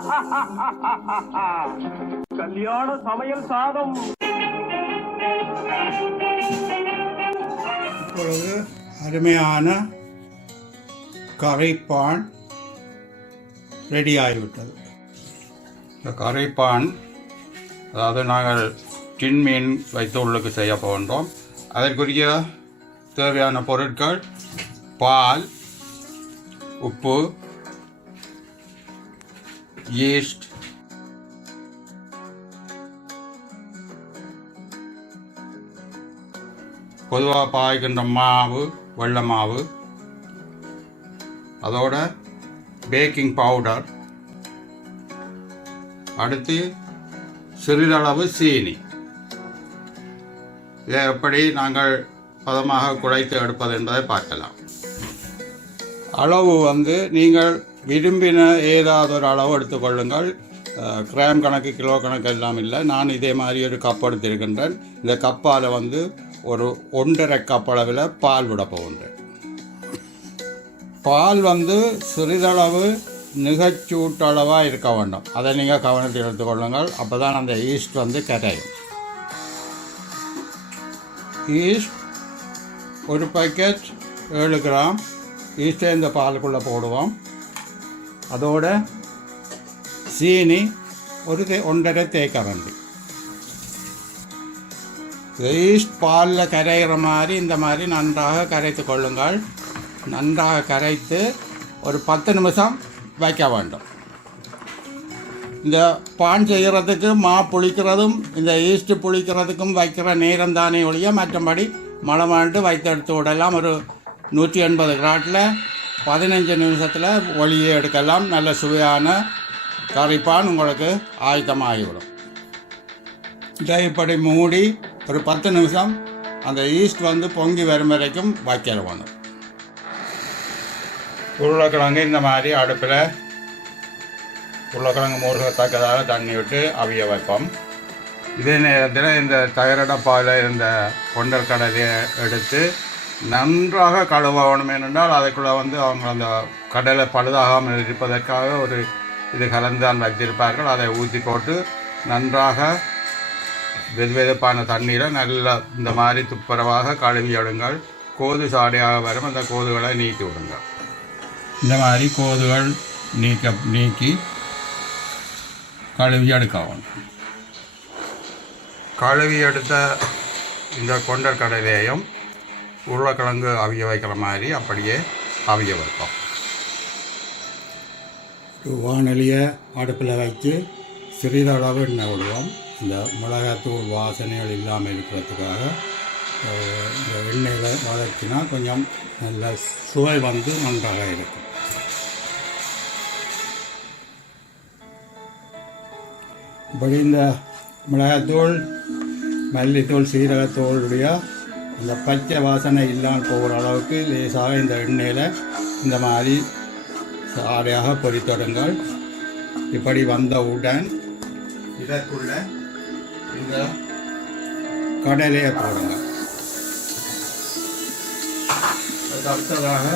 கல்யாண சமையல் சாதம். இப்பொழுது அருமையான கரைப்பான் ரெடி ஆகிவிட்டது. இந்த கரைப்பான் அதாவது நாங்கள் டின் மீன் வைத்து உள்ளுக்கு செய்ய போகின்றோம். அதற்குரிய தேவையான பொருட்கள் பால் உப்பு ஈஸ்ட் பொதுவாக பாய்க்கின்ற மாவு வெள்ளை மாவு. அதோட பேக்கிங் பவுடர். அடுத்து சிறிதளவு சீனி. இதை எப்படி நாங்கள் பதமாக குழைத்து எடுப்பது என்பதை பார்க்கலாம். அளவு வந்து நீங்கள் விரும்பின ஏதாவது ஒரு அளவு எடுத்துக்கொள்ளுங்கள் கிராம் கணக்கு கிலோ கணக்கு எல்லாம் இல்லை. நான் இதே மாதிரி ஒரு கப் எடுத்திருக்கின்றேன். இந்த கப்பால் வந்து ஒரு ஒன்றரை கப் அளவில் பால் விட போகின்றேன். பால் வந்து சிறிதளவு நிகச்சூட்டளவாக இருக்க வேண்டும். அதை நீங்கள் கவனத்தில் எடுத்துக்கொள்ளுங்கள் அப்போ தான் அந்த ஈஸ்ட் வந்து கரையும். ஈஸ்ட் ஒரு பேக்கெட் ஏழு கிராம். ஈஸ்டை இந்த பாலுக்குள்ளே போடுவோம். அதோட சீனி ஒரு தே ஒன்றரை தேக்கரண்டி ஈஸ்ட் பாலில் கரைகிற மாதிரி இந்த மாதிரி நன்றாக கரைத்து கொள்ளுங்கள் நன்றாக கரைத்து ஒரு பத்து நிமிஷம் வைக்க வேண்டும் இந்த பான் செய்கிறதுக்கு மா புளிக்கிறதும் இந்த ஈஸ்ட் புளிக்கிறதுக்கும் வைக்கிற நேரம் தானே ஒழிய மற்றபடி மலமாண்டு வைத்தெடுத்து விடலாம் ஒரு நூற்றி எண்பது கிராட்டில் பதினஞ்சு நிமிஷத்தில் ஒளியை எடுக்கலாம். நல்ல சுவையான கரைப்பான் உங்களுக்கு ஆயத்தமாகிவிடும். இதை இப்படி மூடி ஒரு பத்து நிமிஷம் அந்த ஈஸ்ட் வந்து பொங்கி வரும் வரைக்கும் வைக்கிற வேணும் உருளைக்கிழங்கு இந்த மாதிரி அடுப்பில் உருளைக்கிழங்கு மூழ்கத்தக்கதாக தண்ணி விட்டு அவிய வைப்போம். இதே நேரத்தில் இந்த தகரடப்பாவில் இருந்த கொண்டல் கடலையை எடுத்து நன்றாக கழுவணும் ஏனென்றால் அதுக்குள்ளே வந்து அவங்க அந்த கடலை பழுதாகாமல் இருப்பதற்காக ஒரு இது கலந்து தான் வைத்திருப்பார்கள் அதை ஊற்றி போட்டு நன்றாக வெது வெதுப்பான தண்ணீரை நல்லா இந்த மாதிரி துப்புரவாக கழுவி விடுங்கள் கோது சாடையாக வரும். அந்த கோதுகளை நீக்கி விடுங்கள். இந்த மாதிரி கோதுகள் நீக்க நீக்கி கழுவி எடுக்கவும். கழுவி எடுத்த இந்த கொண்டர் கடலையும் உருளைக்கிழங்கு அவிய வைக்கிற மாதிரி அப்படியே அவிய வைப்போம். வானொலியை அடுப்பில் வைத்து சிறிதளவு எண்ணெய் விடுவோம். இந்த மிளகாத்தூள் வாசனைகள் இல்லாமல் இருக்கிறதுக்காக இந்த எண்ணெயில் வதக்கினா கொஞ்சம் நல்ல சுவை வந்து நன்றாக இருக்கும். இப்படி இந்த மிளகாத்தூள் மல்லித்தூள் சீரகத்தூளுடைய இந்த பச்சை வாசனை இல்லாமல் போகிற அளவுக்கு லேசாக இந்த எண்ணெயில் இந்த மாதிரி சாடையாக பொறித்தொடுங்கள் இப்படி வந்தவுடன் இதற்குள்ள இந்த கடலையை போடுங்க. அடுத்ததாக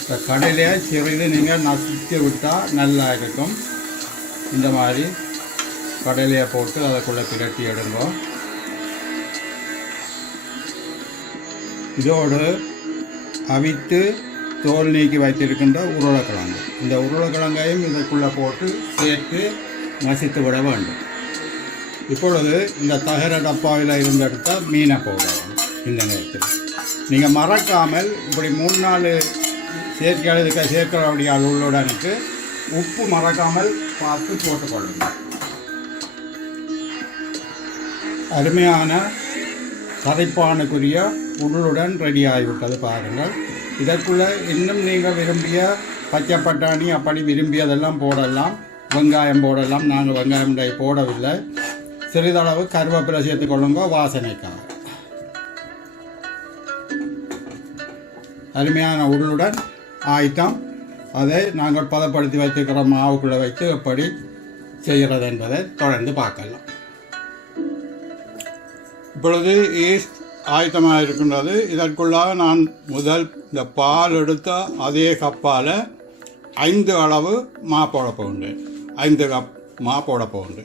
இந்த கடலையை சிறிது நீங்கள் நசித்து விட்டால் நல்லா இருக்கும். இந்த மாதிரி கடலையை போட்டு அதுக்குள்ளே பிரட்டி எடுங்கோ. இதோடு அவித்து தோல் நீக்கி வைத்திருக்கின்ற உருளைக்கிழங்கு. இந்த உருளைக்கிழங்கையும் இதற்குள்ளே போட்டு சேர்த்து நசித்து விட வேண்டும். இப்பொழுது இந்த தகர டப்பாவில் இருந்தெடுத்த மீனை போடலாம் இந்த நேரத்தில். நீங்கள் மறக்காமல் இப்படி மூணு நாள் சேர்க்கை இதுக்கு சேர்க்கிறபடிய உள்ளுடனுக்கு உப்பு மறக்காமல் பார்த்து போட்டுக்கொள்ளுங்கள் அருமையான கரைப்பானுக்குரிய உடலுடன் ரெடி ஆகிவிட்டது பாருங்கள். இதற்குள்ளே இன்னும் நீங்கள் விரும்பிய பச்சை பட்டாணி அப்படி விரும்பியதெல்லாம் போடலாம். வெங்காயம் போடலாம். நாங்கள் வெங்காயம் டை போடவில்லை. சிறிதளவு கருவேப்பிலை சேர்த்துக்கொள்ளுங்க வாசனைக்காக. அருமையான உருளுடன் ஆயத்தம் அதை நாங்கள் பதப்படுத்தி வைத்திருக்கிற மாவுக்குள்ளே வைத்து எப்படி செய்கிறது என்பதை தொடர்ந்து பார்க்கலாம். இப்பொழுது ஈஸ்ட் ஆயத்தமாக இருக்கின்றது இதற்குள்ளாக நான் முதல் இந்த பால் எடுத்த அதே கப்பால் ஐந்து அளவு மா போட போகின்றேன். ஐந்து கப் மா போட போகுது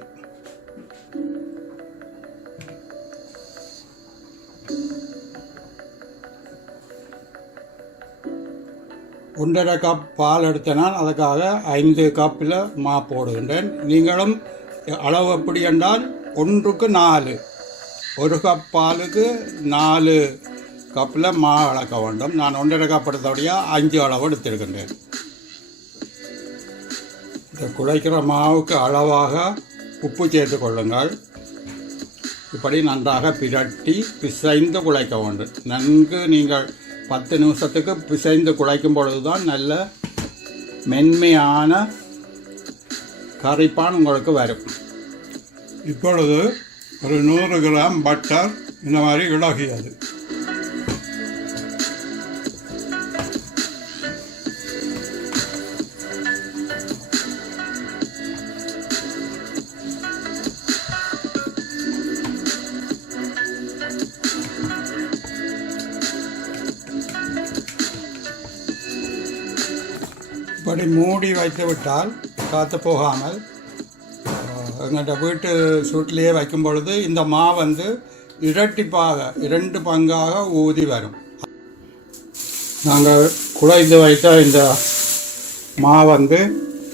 ஒன்றரை கப் பால் எடுத்தனால் அதுக்காக ஐந்து கப்பில் மா போடுகின்றேன். நீங்களும் அளவு எப்படி என்றால் ஒன்றுக்கு நாலு. ஒரு கப் பாலுக்கு நாலு கப்பில் மா அளக்க வேண்டும். நான் ஒன்றரை கப் எடுத்தபடியாக அஞ்சு அளவு எடுத்திருக்கின்றேன். இந்த குழைக்கிற மாவுக்கு அளவாக உப்பு சேர்த்து கொள்ளுங்கள். இப்படி நன்றாக பிரட்டி பிசைந்து குழைக்க வேண்டும். நன்கு நீங்கள் பத்து நிமிஷத்துக்கு பிசைந்து குழைக்கும் பொழுது தான் நல்ல மென்மையான கரைப்பான் உங்களுக்கு வரும். இப்பொழுது ஒரு நூறு கிராம் பட்டர் இந்த மாதிரி விலகியது. இப்படி மூடி வைத்து விட்டால் காற்று போகாமல் எங்கள்கிட்ட வீட்டு சூட்டிலேயே வைக்கும் பொழுது இந்த மா வந்து இரட்டிப்பாக இரண்டு பங்காக ஊதி வரும். நாங்கள் குழைந்து வைத்த இந்த மா வந்து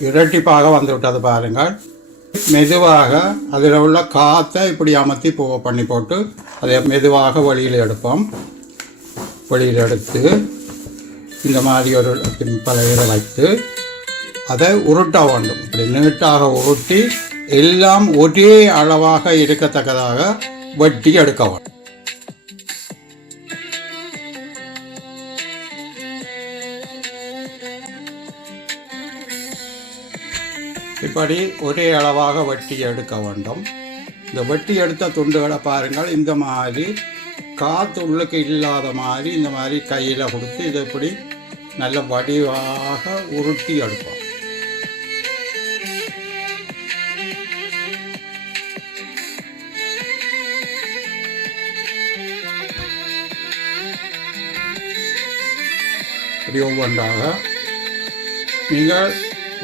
இரட்டிப்பாக வந்து விட்டது பாருங்கள். மெதுவாக அதில் உள்ள காற்றை இப்படி அமர்த்தி பூ பண்ணி போட்டு அதை மெதுவாக வெளியில் எடுப்போம். வெளியில் எடுத்து இந்த மாதிரி ஒரு பலகையில் வைத்து அதை உருட்ட வேண்டும். இப்படி நீட்டாக உருட்டி எல்லாம் ஒரே அளவாக இருக்கத்தக்கதாக வெட்டி எடுக்க வேண்டும் இப்படி ஒரே அளவாக வெட்டி எடுக்க வேண்டும். இந்த வட்டி எடுத்த துண்டுகளை பாருங்கள். இந்த மாதிரி காற்று உள்ளுக்கு இல்லாத மாதிரி இந்த மாதிரி கையில் கொடுத்து இதை இப்படி நல்ல வடிவாக உருட்டி எடுப்போம். இப்படி ஒவ்வொன்றாக நீங்கள்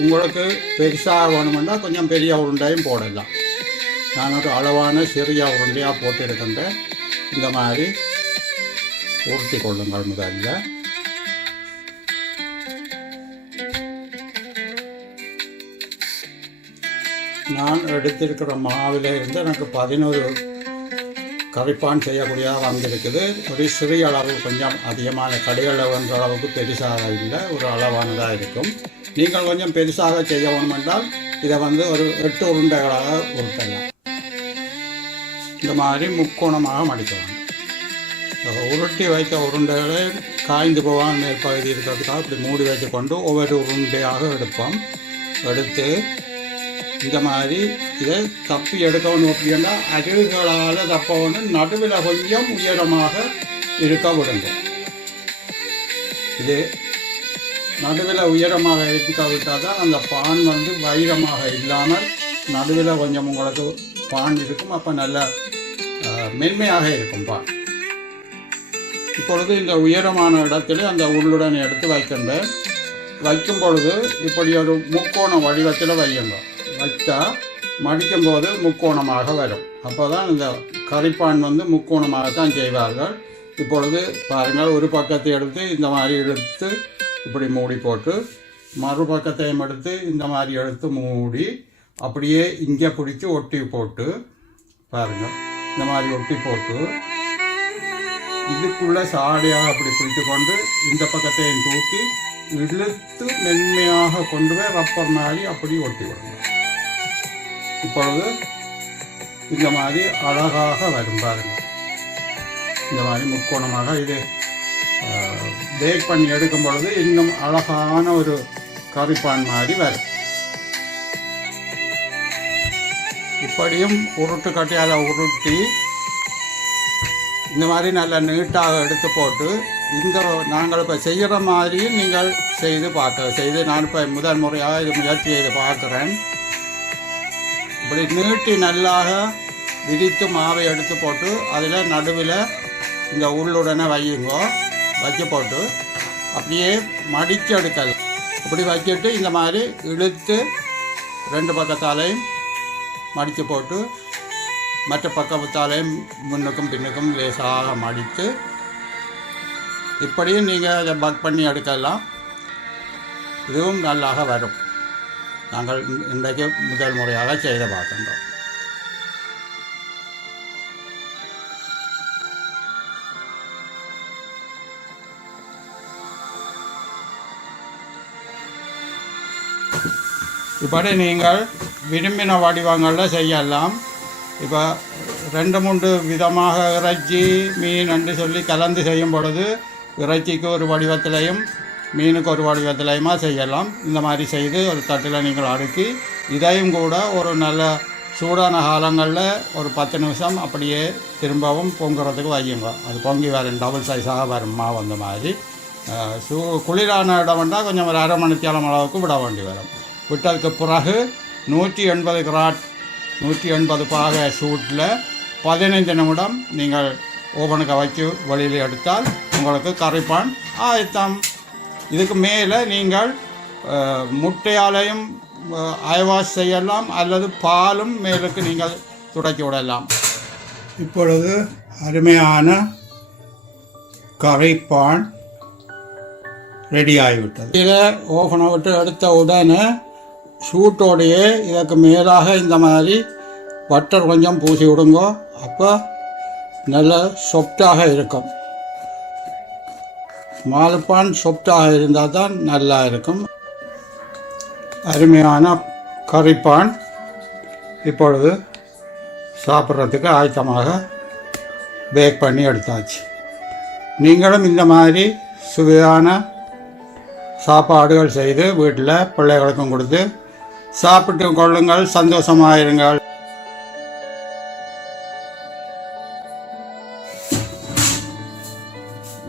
உங்களுக்கு பெருசாக வேணுமெண்டா கொஞ்சம் பெரிய உருண்டையும் போடலாம். நான் ஒரு அளவான சிறிய உருண்டையாக போட்டிருக்கின்றேன். இந்த மாதிரி உருட்டி கொள்ளுங்கள் முதல்ல. நான் எடுத்திருக்கிற மாவில் இருந்து எனக்கு பதினோரு கரைப்பான் செய்யக்கூடியதாக வந்திருக்குது. ஒரு சிறிய அளவு கொஞ்சம் அதிகமான கடைகளில் வந்த அளவுக்கு பெருசாக இல்லை ஒரு அளவானதாக இருக்கும். நீங்கள் கொஞ்சம் பெருசாக செய்ய வேணுமென்றால் இதை வந்து ஒரு எட்டு உருண்டைகளாக உருட்டலாம். இந்த மாதிரி முக்கோணமாக மடிக்க வேண்டும். உருட்டி வைத்த உருண்டைகளை காய்ந்து போகாமல் மேற்பகுதி இருக்கிறதுக்காக இப்படி மூடி வைத்துக்கொண்டு ஒவ்வொரு உருண்டையாக எடுப்போம். எடுத்து இந்த மாதிரி இதை தப்பி எடுக்கணும் அப்படின்னா அருகளால் தப்பவணும் நடுவில் கொஞ்சம் உயரமாக இருக்க விடுங்க இது நடுவில் உயரமாக இருக்க விட்டால் தான் அந்த பான் வந்து வைரமாக இல்லாமல் நடுவில் கொஞ்சம் உங்களுக்கு பான் இருக்கும். அப்போ நல்ல மென்மையாக இருக்கும் பான். இப்பொழுது இந்த உயரமான இடத்துல அந்த உள்ளுடன் எடுத்து வைக்கின்றேன். வைக்கும் பொழுது இப்படி ஒரு முக்கோண வடிவத்தில் வையுங்க மடித்தா மடிக்கும் போது முக்கோணமாக வரும். அப்போ தான் இந்த கரிப்பான் வந்து முக்கோணமாகத்தான் செய்வார்கள். இப்பொழுது பாருங்கள் ஒரு பக்கத்தை எடுத்து இந்த மாதிரி எடுத்து இப்படி மூடி போட்டு மறுபக்கத்தையும் எடுத்து இந்த மாதிரி எடுத்து மூடி அப்படியே இங்கே பிடிச்சி ஒட்டி போட்டு பாருங்கள் இந்த மாதிரி ஒட்டி போட்டு இதுக்குள்ளே சாடையாக அப்படி பிடித்து கொண்டு இந்த பக்கத்தையும் தூக்கி இழுத்து மென்மையாக கொண்டு போய் ரப்பர் மாதிரி அப்படி ஒட்டி விடணும். இப்பொழுது இந்த மாதிரி அழகாக வரும் பாருங்க. இந்த மாதிரி முக்கோணமாக இது பேக் பண்ணி எடுக்கும் பொழுது இன்னும் அழகான ஒரு கறிப்பான் மாதிரி வரும். இப்படியும் உருட்டு கட்டியால் உருட்டி இந்த மாதிரி நல்ல நீட்டாக எடுத்து போட்டு இந்த நாங்கள் இப்போ செய்கிற மாதிரியும் நீங்கள் செய்து பார்க்க செய்து நான் இப்போ முதல் முறையாக இது முயற்சி செய்து பார்க்குறேன். இப்படி நீட்டி நல்லாக விரித்து மாவை எடுத்து போட்டு அதில் நடுவில் இந்த உள்ளுடனே வையுங்கோ வச்சு போட்டு அப்படியே மடித்து எடுக்கல். இப்படி வச்சுட்டு இந்த மாதிரி இழுத்து ரெண்டு பக்கத்தாலையும் மடித்து போட்டு மற்ற பக்கத்தாலையும் முன்னுக்கும் பின்னுக்கும் லேசாக மடித்து இப்படியும் நீங்கள் அதை பக் பண்ணி எடுக்கலாம். இதுவும் நல்லாக வரும். நாங்கள் இன்றைக்கு முதல் முறையாக செய்து பார்க்கின்றோம் இப்படி நீங்கள் விரும்பின வடிவங்களில் செய்யலாம். இப்போ ரெண்டு மூன்று விதமாக இறைச்சி மீன் என்று சொல்லி கலந்து செய்யும் பொழுது இறைச்சிக்கு ஒரு வடிவத்திலையும் மீனுக்கு ஒரு வடிவத்திலையுமா செய்யலாம். இந்த மாதிரி செய்து ஒரு தட்டில் நீங்கள் அடுக்கி இதையும் கூட ஒரு நல்ல சூடான காலங்களில் ஒரு பத்து நிமிஷம் அப்படியே திரும்பவும் பொங்குறதுக்கு வையுங்க. அது பொங்கி வரும் டபுள் சைஸாக வரும் மாவு அந்த மாதிரி. சூ குளிரான இடம் வந்தால் கொஞ்சம் ஒரு அரை மணித்தியாலம் அளவுக்கு விட வேண்டி வரும். விட்டதுக்கு பிறகு நூற்றி எண்பது கிராட் நூற்றி எண்பது பாக சூட்டில் பதினைந்து நிமிடம் நீங்கள் ஓவனுக்கு வச்சு வெளியில் எடுத்தால் உங்களுக்கு கரைப்பான் ஆயத்தம். இதுக்கு மேலே நீங்கள் முட்டையாலையும் அயவாஷ் செய்யலாம் அல்லது பாலும் மேலுக்கு நீங்கள் துடைக்கி விடலாம். இப்பொழுது அருமையான கரைப்பான் ரெடி ஆகிவிட்டது. இதை ஓவனை விட்டு எடுத்த உடனே சூட்டோடையே இதற்கு மேலாக இந்த மாதிரி பட்டர் கொஞ்சம் பூசி விடுங்க அப்போ நல்ல சொப்டாக இருக்கும். மாலுப்பான் சொப்டாக இருந்தால் தான் நல்லா இருக்கும். அருமையான கறிப்பான் இப்பொழுது சாப்பிட்றதுக்கு ஆயத்தமாக பேக் பண்ணி எடுத்தாச்சு. நீங்களும் இந்த மாதிரி சுவையான சாப்பாடுகள் செய்து வீட்டில் பிள்ளைகளுக்கும் கொடுத்து சாப்பிட்டு கொள்ளுங்கள் சந்தோஷமாயிருங்கள்.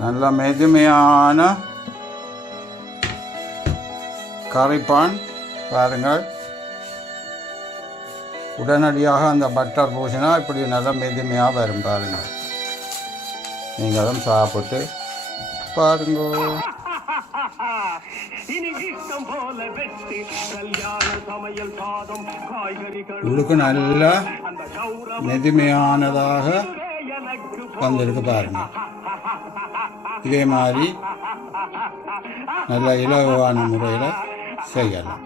நல்ல மெதுமையான கரைப்பான் பாருங்கள். உடனடியாக அந்த பட்டர் பூசினா இப்படி நல்ல மெதுமையாக வரும் பாருங்கள். நீங்களும் சாப்பிட்டு பாருங்கள் இனி இஷ்டம் போல வெட்டி கல்யாண இதே மாதிரி நல்ல இலகுவான முறையில் செய்யலாம்.